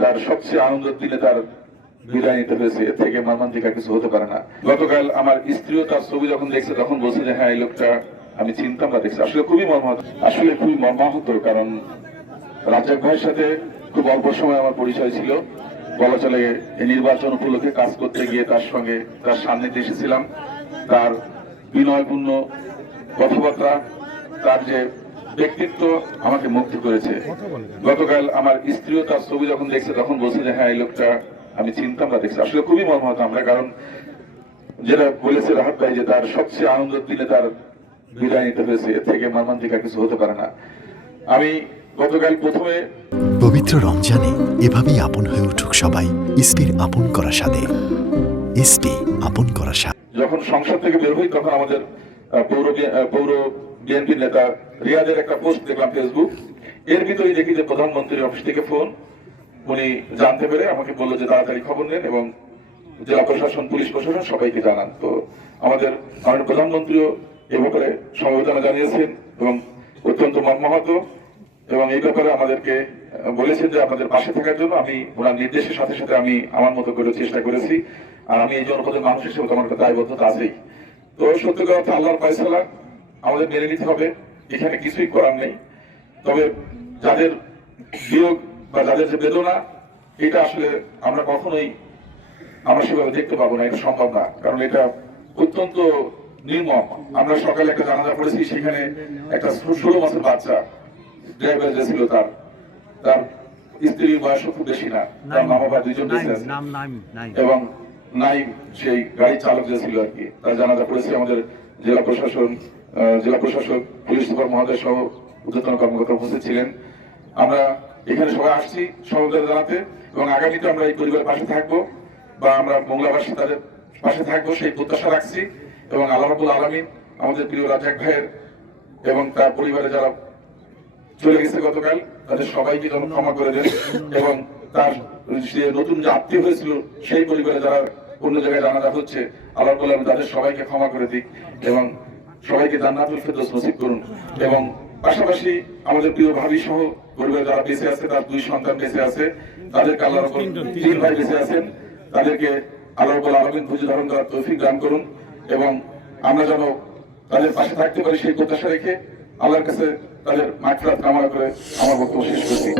তার সবচেয়ে আনন্দের দিনে তার বিদায় নিতে হয়েছে, এর থেকে মর্মান্তিক আর কিছু হতে পারে না। গতকাল আমার স্ত্রীও তার ছবি যখন দেখছে তখন বলছে যে হ্যাঁ, এই লোকটা আমি চিনতাম বা দেখছি। আসলে খুবই মর্মাহত, কারণ রাজ্জাক ভাইয়ের সাথে খুব অল্প সময় আমার পরিচয় ছিল। বলা চলে এই নির্বাচন উপলক্ষে কাজ করতে গিয়ে তার সঙ্গে তার সান্নিধ্যে এসেছিলাম। তার বিনয়পূর্ণ কথাবার্তা, তার যে ব্যক্তিত্ব আমাকে মুগ্ধ করেছে। গতকাল আমার স্ত্রীও তার ছবি যখন দেখছে তখন বলছে যে হ্যাঁ, এই লোকটা আমি চিনতাম বা দেখছি। আসলে খুবই মর্মাহত আমরা, কারণ যেটা বলেছে রাহাত ভাই যে তার সবচেয়ে আনন্দের দিনে তার বিদায় নিতে হয়েছে, এর থেকে মর্মান্তিক আর কিছু হতে পারে না। আমি গতকাল প্রথমে পবিত্র রমজানে এভাবেই আপন হয়ে উঠুক সবাই ইসপির আপন করা স্বাদে। ইসপি আপন করা স্বাদ। যখন সংসদ থেকে বের হই তখন আমাদের পৌর বিএনপি নেতা রিয়াদের একটা পোস্ট দেখলাম ফেসবুক। এর ভিতরেই দেখি যে প্রধানমন্ত্রীর অফিস থেকে ফোন। উনি জানতে পেরে আমাকে বললো যে তাড়াতাড়ি খবর নেন এবং জেলা প্রশাসন, পুলিশ প্রশাসন সবাইকে জানান। তো আমাদের প্রধানমন্ত্রীও এ ব্যাপারে সমবেদনা জানিয়েছেন এবং অত্যন্ত মর্মাহত, এবং এই ব্যাপারে আমাদেরকে বলেছেন যে আপনাদের পাশে থাকার জন্য। আমি ওনার নির্দেশের সাথে সাথে আমি আমার মতো করে চেষ্টা করেছি, আর আমি এই জনপদের মানুষ হিসেবে আমার একটা দায়বদ্ধতা আছেই। তো সত্যি কথা, আল্লাহর ফয়সালা আমাদের মেনে নিতে হবে, এখানে কিছুই করার নেই। তবে যাদের বিয়োগ বা যাদের যে বেদনা, এটা আসলে আমরা কখনোই আমরা সেভাবে দেখতে পাবো না, এটা সম্ভব না, কারণ এটা অত্যন্ত নির্মম। আমরা সকালে একটা জানাজা পড়েছি, সেখানে একটা 16 মাসের বাচ্চা ড্রাইভার যে ছিল, তার স্ত্রীর বয়স খুব বেশি না, তার মা বাবা দুইজন বেঁচে আছে, এবং নাইম সেই গাড়ি চালক যে ছিল আর কি, তার জানাজা পড়েছে। আমাদের জেলা প্রশাসক, পুলিশ সুপার মহোদয় সহ ঊর্ধ্বতন কর্মকর্তা উপস্থিত ছিলেন। আমরা এখানে সবাই আসছি সমবেদনা জানাতে, এবং আগামীতে আমরা এই পরিবারের পাশে থাকবো বা আমরা বাংলাবাসী তাদের পাশে থাকবো সেই প্রত্যাশা রাখছি। এবং আল্লাহ রাব্বুল আলামিন আমাদের প্রিয় রাজ্জাক ভাইয়ের এবং তার পরিবারে যারা চলে গেছে গতকাল, তাদের সবাইকে যেন ক্ষমা করে দেন, এবং তার যে নতুন যে আত্মীয় হয়েছিল সেই পরিবারে যারা অন্য জায়গায় জানাজা হচ্ছে, আল্লাহ রাব্বুল আলামিন তাদের সবাইকে ক্ষমা করে দিক এবং সবাইকে জান্নাতুল ফেরদৌস নসিব করুন। এবং পাশাপাশি আমাদের প্রিয় ভাবি সহ পরিবারে যারা বেঁচে আছে, তার 2 সন্তান বেঁচে আছে, তাদেরকে আল্লাহ রাব্বুল 3 ভাই বেঁচে আছেন, তাদেরকে আল্লাহ রাব্বুল আলামিন ধৈর্য ধারণ করার তৌফিক দান করুন, এবং আমরা যেন তাদের পাশে থাকতে পারি সেই প্রত্যাশা রেখে আল্লাহর কাছে তাদের মাগফিরাত কামনা করে আমার বক্তব্য শেষ করছি।